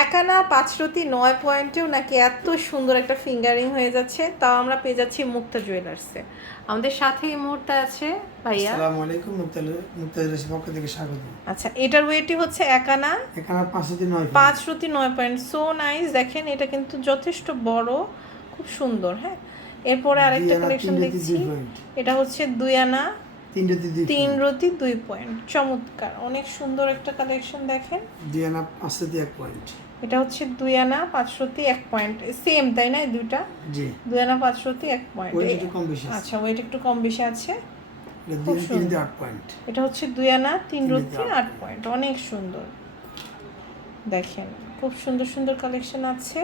একানা পাঁচরতি নয় পয়েন্টেও নাকি এত সুন্দর একটা ফিঙ্গারিং হয়ে যাচ্ছে তাও আমরা পেয়ে যাচ্ছি মুক্তা জুয়েলার্সে আমাদের সাথে এই মুহূর্তে আছে ভাইয়া। আসসালামু আলাইকুম মুক্তাল মুক্তাজের পক্ষ থেকে স্বাগত। আচ্ছা এটার ওয়েটই হচ্ছে একানা এখানে পাঁচশো দিন নয় পাঁচ রুটি নয় পয়েন্ট সো নাইস দেখেন এটা কিন্তু যথেষ্ট বড় খুব সুন্দর হ্যাঁ? এরপরে আরেকটা কালেকশন দেখছি। এটা হচ্ছে দুই আনা তিন রতি দুই রতি পয়েন্ট চমৎকার। অনেক সুন্দর একটা কালেকশন দেখেন। দুই আনা পাঁচশো দিয়ে এক পয়েন্ট এটা হচ্ছে দুই আনা পাঁচশোতি এক পয়েন্ট সেম তাই না দুইটা? জি। দুই আনা পাঁচশোতি এক পয়েন্ট কম বেশি আচ্ছা ওয়েট একটু কম বেশি আছে। এটা হচ্ছে দুই আনা তিন রতি রতি, আট পয়েন্ট অনেক সুন্দর। দেখেন খুব সুন্দর সুন্দর কালেকশন আছে।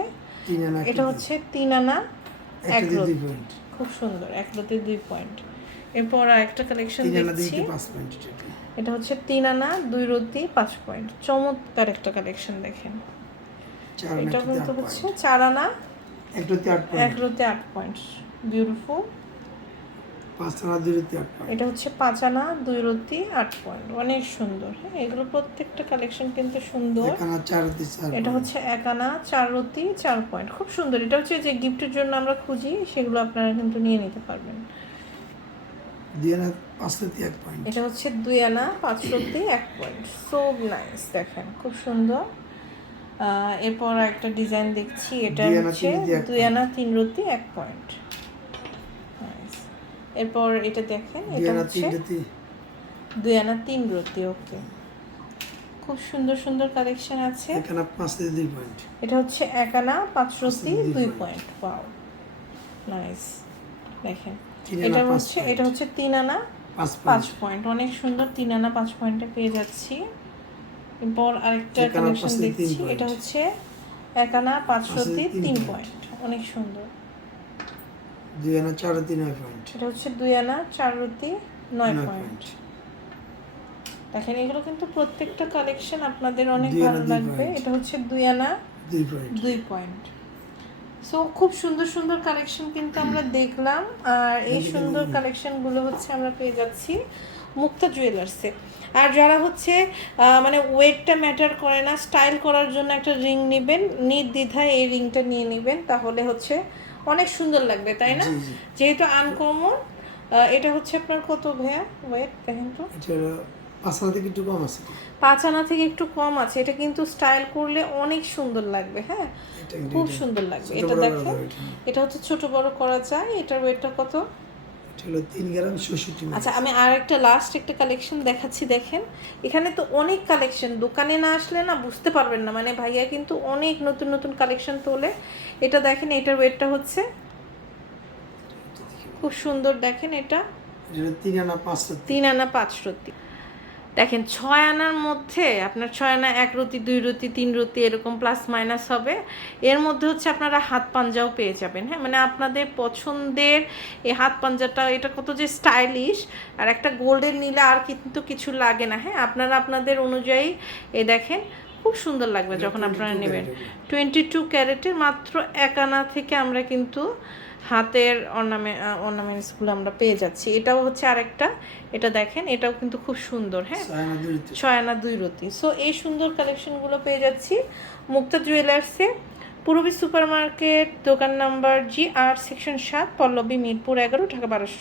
এটা হচ্ছে তিন আনা এক রতি খুব সুন্দর এক রতি দুই পয়েন্ট এরপর আরেকটা কালেকশন দেখছি। এটা। হচ্ছে তিন আনা দুই রতি পাঁচ পয়েন্ট চমৎকার একটা কালেকশন দেখেন। এটা কিন্তু হচ্ছে চার আনা এক রতি আট এক পয়েন্ট রতি আট পয়েন্ট বিউটিফুল এটা হচ্ছে পাঁচ আনা দুই রতি আট পয়েন্ট অনেক সুন্দর। হ্যাঁ এগুলো প্রত্যেকটা কালেকশন কিন্তু সুন্দর। চার এটা হচ্ছে এক আনা চার রতি চার পয়েন্ট খুব সুন্দর। এটা হচ্ছে যে গিফটের জন্য আমরা খুঁজি সেগুলো আপনারা কিন্তু নিয়ে নিতে পারবেন। দুই আনা পাঁচ রতি এক পয়েন্ট এটা হচ্ছে দুই আনা পাঁচ এক পয়েন্ট সো নাইস দেখেন খুব সুন্দর। এরপর একটা ডিজাইন দেখছি এটা হচ্ছে দুই আনা তিন রতি এক পয়েন্ট এরপর এটা দেখেন এটা হচ্ছে দুই আনা তিন রতি ওকে খুব সুন্দর সুন্দর কালেকশন আছে। এখানে পাঁচ দুই পয়েন্ট এটা হচ্ছে এক আনা পাঁচ রতি দুই পয়েন্ট পাও নাইস দেখেন এটা হচ্ছে এটা হচ্ছে তিন আনা পাঁচ পয়েন্ট অনেক সুন্দর তিন আনা পাঁচ পয়েন্টে পেয়ে যাচ্ছি। এরপর আরেকটা কালেকশন দেখছি। এটা হচ্ছে এক আনা পাঁচ পাঁচ রতি দিয়ে তিন পয়েন্ট অনেক সুন্দর। দুই আনা চার রতি নয় পয়েন্ট এটা হচ্ছে দুই আনা চার রতি নয় পয়েন্ট দেখেন এগুলো কিন্তু প্রত্যেকটা কালেকশন আপনাদের অনেক ভালো লাগবে। এটা হচ্ছে দুই আনা দুই পয়েন্ট দুই পয়েন্ট সো খুব সুন্দর সুন্দর কালেকশন কিন্তু আমরা দেখলাম। আর এই সুন্দর কালেকশনগুলো হচ্ছে আমরা পেয়ে যাচ্ছি মুক্তা জুয়েলার্সে আর যারা হচ্ছে মানে ওয়েটটা ম্যাটার করে না স্টাইল করার জন্য একটা রিং নেবেন নির্দ্বিধায় এই রিংটা নিয়ে নেবেন তাহলে হচ্ছে অনেক সুন্দর লাগবে তাই না। যেহেতু আনকমন এটা হচ্ছে আপনার কত ভাইয়া? ওয়েট দেখেন তো। পাঁচ আনা থেকে একটু কম আছে পাঁচ আনা থেকে একটু কম আছে। এটা কিন্তু স্টাইল করলে অনেক সুন্দর লাগবে হ্যাঁ? খুব সুন্দর লাগবে। এটা দেখেন এটা। হচ্ছে ছোট বড় করা যায়। এটার ওয়েটটা কত? হলো তিন গ্রাম ষষট্টি আচ্ছা আমি আর একটা লাস্ট একটা কালেকশন দেখাচ্ছি দেখেন। এখানে তো অনেক কালেকশন দোকানে না আসলে না বুঝতে পারবেন না। মানে ভাইয়া কিন্তু অনেক নতুন নতুন কালেকশন তোলে। এটা দেখেন এটার ওয়েটটা হচ্ছে খুব সুন্দর দেখেন এটা। তিন আনা পাঁচ রতি তিন আনা পাঁচ রতি দেখেন ছয় আনার মধ্যে আপনার ছয় আনা এক রতি দুই রতি তিন রতি এরকম প্লাস মাইনাস হবে। এর মধ্যে হচ্ছে আপনারা হাত পাঞ্জাও পেয়ে যাবেন হ্যাঁ? মানে আপনাদের পছন্দের এই হাত পাঞ্জাটা এটা কত যে স্টাইলিশ আর একটা গোল্ডের নিলে আর কিন্তু কিছু লাগে না হ্যাঁ? আপনারা আপনাদের অনুযায়ী এ দেখেন খুব সুন্দর লাগবে যখন আপনারা নেবেন। টোয়েন্টি টু ক্যারেটের মাত্র এক আনা থেকে আমরা কিন্তু হাতের অর্নামে অর্নামেন্টসগুলো আমরা পেয়ে যাচ্ছি। এটাও হচ্ছে আরেকটা। এটা দেখেন এটাও কিন্তু খুব সুন্দর হ্যাঁ? ছয় আনা দুই রতি ছয় আনা দুই রতি সো এই সুন্দর কালেকশনগুলো পেয়ে যাচ্ছি। মুক্তা জুয়েলার্সে পূর্বী সুপার মার্কেট দোকান নাম্বার জি আর সেকশন সাত পল্লবী মিরপুর এগারো ঢাকা বারোশো